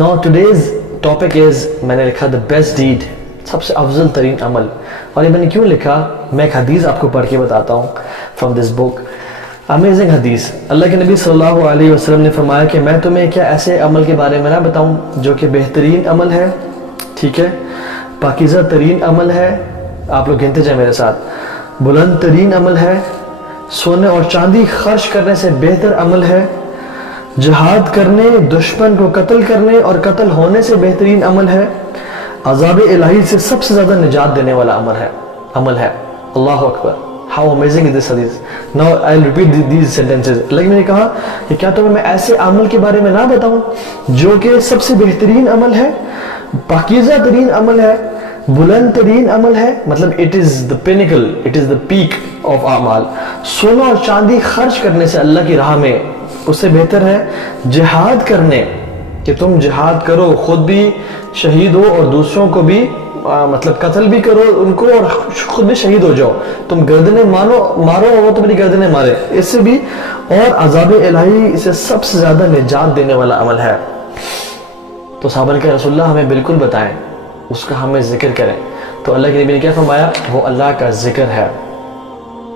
Now today's topic is, मैंने लिखा the best deed, सबसे अफजल तरीन अमल. और ये मैंने क्यों लिखा, मैं एक हदीस आपको पढ़ के बताता हूँ from this book. अमेजिंग हदीस. अल्लाह के नबी सल्लल्लाहु अलैहि वसल्लम ने फरमाया कि मैं तुम्हें क्या ऐसे अमल के बारे में ना बताऊँ जो कि बेहतरीन अमल है, ठीक है, पाकीज़ा तरीन अमल है, आप लोग गिनते जाए मेरे साथ, बुलंद तरीन अमल है, सोने और चांदी खर्च करने से बेहतर अमल है, जिहाद करने, दुश्मन को कत्ल करने और कत्ल होने से बेहतरीन अमल है, अज़ाब इलाही से सबसे ज़्यादा निजात देने वाला अमल है. अल्लाहु Akbar. How amazing is this hadith. Now I'll repeat these sentences. लेकिन मैंने कहा कि क्या तुम्हें मैं ऐसे अमल के बारे में ना बताऊं जो कि सबसे बेहतरीन अमल है, पाकीज़ा तरीन अमल है, बुलंद तरीन अमल है, मतलब it is the pinnacle, it is the peak of अमाल. सोना और चांदी खर्च करने से अल्लाह की राह में उससे बेहतर है जिहाद करने, कि तुम जिहाद करो, खुद भी शहीद हो और दूसरों को भी मतलब कत्ल भी करो उनको और खुद भी शहीद हो जाओ, तुम गर्दनें मारो और वो तुम्हारी गर्दनें मारे, इससे भी, और अज़ाब इलाही से सबसे ज्यादा निजात देने वाला अमल है. तो साहबा ने कहा रसूलुल्लाह हमें बिल्कुल बताएं, उसका हमें जिक्र करें. तो अल्लाह के नबी ने क्या फरमाया, वो अल्लाह का जिक्र है,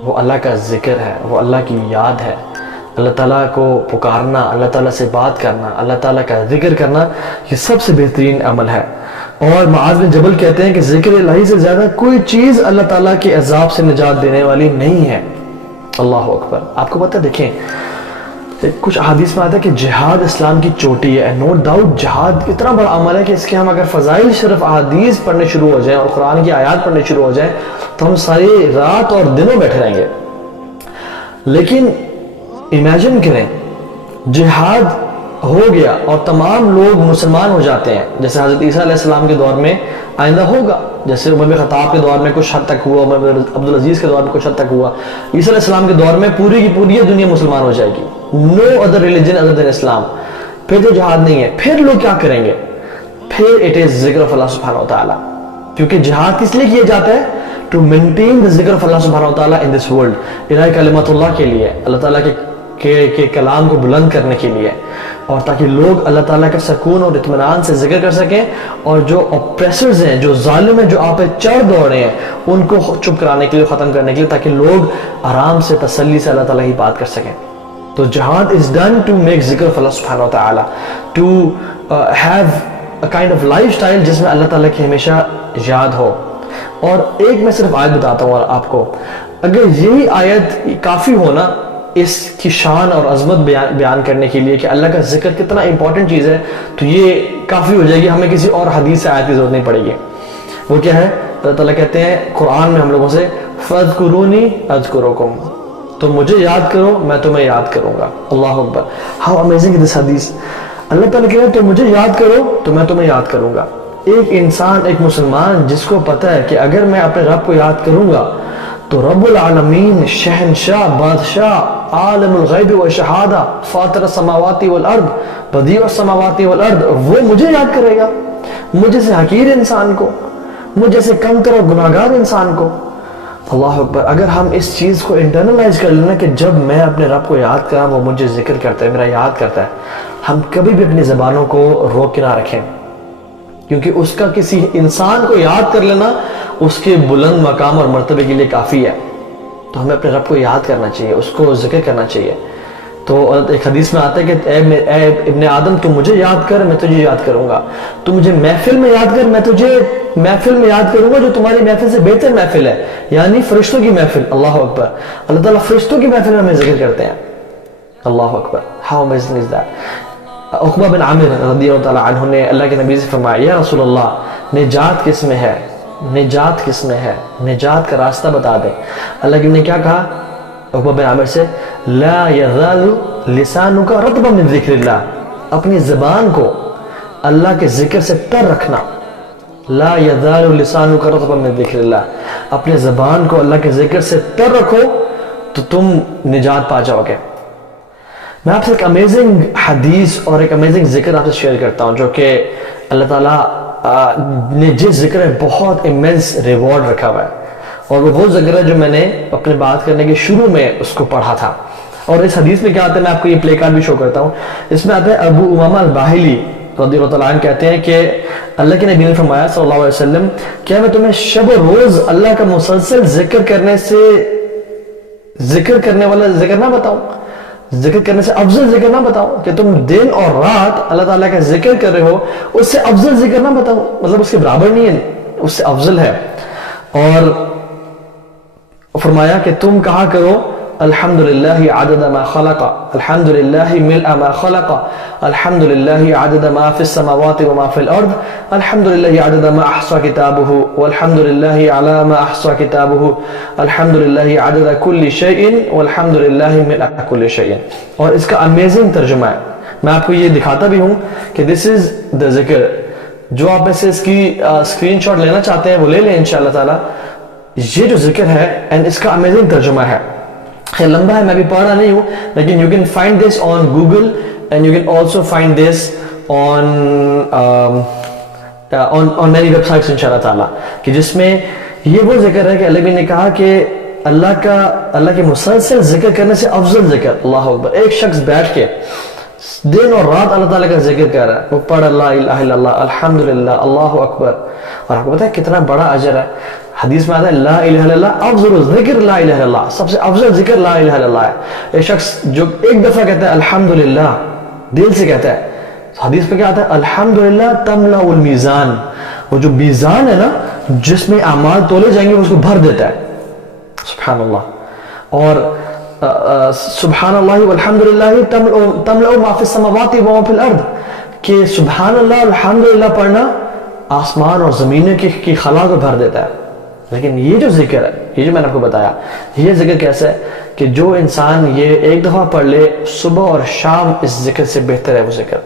वो अल्लाह का जिक्र है, वो अल्लाह की याद है. अल्लाह ताला को पुकारना, अल्लाह ताला से बात करना, अल्लाह ताला का जिक्र करना, ये सबसे बेहतरीन अमल है. और मुआज़ बिन जबल कहते हैं कि जिक्र इलाही से ज़्यादा कोई चीज़ अल्लाह ताला के अज़ाब से निजात देने वाली नहीं है. अल्लाह अकबर. आपको पता है, देखें कुछ हदीस में आता है कि जिहाद इस्लाम की चोटी है. नो डाउट जिहाद इतना बड़ा अमल है कि इसके हम अगर फ़ज़ाइल सिर्फ हदीस पढ़ने शुरू हो जाएं और कुरान की आयत पढ़ने शुरू हो जाएं तो हम सारी रात और दिनों बैठे रहेंगे. लेकिन इमेजिन करें, जिहाद हो गया और तमाम लोग मुसलमान हो जाते हैं, जैसे हज़रत ईसा अलैहिस्सलाम के दौर में आइंदा होगा, जैसे उमर बिन खत्ताब के दौर में कुछ हद तक हुआ, उमर बिन अब्दुल अजीज के दौर में कुछ हद तक हुआ. ईसा अलैहिस्सलाम के दौर में पूरी की पूरी दुनिया मुसलमान हो जाएगी. No other religion other than Islam. फिर तो जिहाद नहीं है, फिर लोग क्या करेंगे, फिर इट इज जिक्र ऑफ अल्लाह सुब्हानहू व तआला, क्योंकि जिहाद किस लिए किया जाता है, टू मेंटेन द जिक्र ऑफ अल्लाह सुब्हानहू व तआला इन दिस वर्ल्ड. इलाही कलिमतुल्लाह के लिए, अल्लाह ताला के कलाम को बुलंद करने के लिए, और ताकि लोग अल्लाह ताला का सकून और इत्मीनान से जिक्र कर सकें, और जो ऑप्रेसर्स हैं, जो जालिम हैं, जो आप पे चढ़ दौड़े हैं, उनको चुप कराने के लिए, ख़त्म करने के लिए, ताकि लोग आराम से तसल्ली से अल्लाह ताला की बात कर सकें. तो जिहाद इज डन टू मेक जिक्र ऑफ अल्लाह सुब्हानहू व तआला, to have a kind of lifestyle जिसमें अल्लाह ताला की हमेशा याद हो. और एक मैं सिर्फ आयत बताता हूँ आपको, अगर यही आयत काफ़ी हो ना इसकी शान और अजमत बयान करने के लिए कि अल्लाह का जिक्र कितना इंपॉर्टेंट चीज़ है, तो ये काफ़ी हो जाएगी, हमें किसी और हदीस से आयत की ज़रूरत नहीं पड़ेगी. वो क्या है, अल्लाह ताला कहते हैं कुरान में हम लोगों से, फ़ज़कुरूनी अज़कुरुकुम, तो मुझे याद करो मैं तुम्हें याद करूँगा. अल्लाह अकबर. हाउ अमेजिंग दिस हदीस. अल्लाह ताला कहते हैं तो मुझे याद करो तो मैं तुम्हें याद करूँगा. एक इंसान, एक मुसलमान जिसको पता है कि अगर मैं अपने रब को याद करूँगा तो रब्बुल आलमीन, शहनशाह, बादशाह, आलिमुल गैब व शहादा, फातिर समावाती वल अर्द, बदीउ समावाती वल अर्द, वो मुझे याद करेगा, मुझे से हकीर इंसान को, मुझे से कमतर और गुनाहगार इंसान को. अल्लाह अकबर. अगर हम इस चीज़ को इंटरनलाइज कर लेना कि जब मैं अपने रब को याद करा वो मुझे जिक्र करता है, मेरा याद करता है, हम कभी भी अपनी ज़बानों को रोक के ना रखें, क्योंकि उसका किसी इंसान को याद कर लेना उसके बुलंद मकाम और मर्तबे के लिए काफ़ी है. तो हमें अपने रब को याद करना चाहिए, उसको जिक्र करना चाहिए. तो एक हदीस में आता है कि ए इब्ने आदम तू मुझे याद कर मैं तुझे याद करूंगा, तू मुझे महफिल में याद कर मैं तुझे महफिल में याद करूंगा जो तुम्हारी महफिल से बेहतर महफिल है, यानी फरिश्तों की महफिल. अल्लाह अकबर. अल्लाह ताला फरिश्तों की महफिल में हमें जिक्र करते हैं. अल्लाह अकबर. How amazing is that. उक़बा बिन आमिर रज़ियल्लाहु तआला अन्हु ने अल्लाह के नबी से फरमाया, या रसूल अल्लाह, निजात किस में है, निजात किस में है, निजात का रास्ता बता दे. अल्लाह के ने क्या कहा उक़बा बिन आमिर से, ला यज़ालु लिसानुका रतबन मिन ज़िक्रिल्लाह, अपनी ज़बान को अल्लाह के जिक्र से तर रखना. ला यज़ालु लिसानुका रतबन मिन ज़िक्रिल्लाह, अपने ज़बान को अल्लाह के जिक्र से तर रखो तो तुम निजात पा जाओगे. मैं आपसे एक अमेजिंग हदीस और एक अमेजिंग जिक्र आपसे शेयर करता हूँ जो कि अल्लाह ताला ने जिस जिक्र में बहुत इमेंस रिवॉर्ड रखा हुआ है, और वो जिक्र है जो मैंने अपने बात करने के शुरू में उसको पढ़ा था. और इस हदीस में क्या आता है, मैं आपको ये प्ले कार्ड भी शो करता हूँ. इसमें आता है अबू उमामा अल-बाहिली رضی اللہ تعالیٰ عنہ کہتے ہیں کہ اللہ کے نبی نے فرمایا صلی اللہ علیہ وسلم کیا میں تمہیں شب و روز اللہ کا مسلسل ذکر کرنے والا ذکر نہ بتاؤں، ذکر کرنے سے افضل ذکر نہ بتاؤں، کہ تم دن اور رات اللہ تعالیٰ کا ذکر کر رہے ہو، اس سے افضل ذکر نہ بتاؤں، مطلب اس کے برابر نہیں ہے، اس سے افضل ہے۔ اور فرمایا کہ تم کہا کرو الحمدللہ عدد ما خلق، الحمدللہ ملء ما خلق، الحمدللہ عدد ما فی السماوات وما فی الارض، الحمدللہ عدد ما احصى کتابہ، والحمدللہ علی ما احصى کتابہ، الحمدللہ عدد کل شیء، والحمدللہ ملء کل شیء۔ اور اس کا امیزنگ ترجمہ ہے، میں آپ کو یہ دکھاتا بھی ہوں کہ دس از دا ذکر۔ جو آپ میں سے اس کی اسکرین شاٹ لینا چاہتے ہیں وہ لے لیں انشاءاللہ تعالی۔ یہ جو ذکر ہے اینڈ اس کا امیزنگ ترجمہ ہے، خیر لمبا ہے، میں بھی پڑھ رہا نہیں ہوں، لیکن you can find this on Google and you can also find this on many web sites انشاءاللہ تعالیٰ، کہ جس میں یہ وہ ذکر ہے کہ اللہ نے کہا کہ اللہ کے مسلسل ذکر کرنے سے افضل ذکر، اللہ اکبر، ایک شخص بیٹھ کے دن اور رات اللہ تعالیٰ کا ذکر کر رہا ہے، وہ پڑھ لا الہ الا اللہ، الحمدللہ، اللہ اکبر، اور آپ کو پتا ہے کتنا بڑا اجر ہے۔ حدیث میں آتا ہے لا الہ الا اللہ افضل ذکر لا الہ الا اللہ، سب سے افضل ذکر لا الہ الا اللہ ہے۔ ایک شخص جو ایک دفعہ کہتا ہے الحمدللہ، دل سے کہتا ہے، حدیث میں کیا آتا ہے الحمدللہ تملأ المیزان، وہ جو میزان ہے نا جس میں اعمال تولے جائیں گے اس کو بھر دیتا ہے، سبحان اللہ۔ اور سبحان اللہ والحمدللہ تملأ ما فی السماوات وما فی الارض، کہ سبحان اللہ الحمدللہ پڑھنا آسمان اور زمینوں کی خلا کو بھر دیتا ہے۔ لیکن یہ جو ذکر ہے، یہ جو میں نے آپ کو بتایا، یہ ذکر کیسا ہے کہ جو انسان یہ ایک دفعہ پڑھ لے صبح اور شام، اس ذکر سے بہتر ہے وہ ذکر۔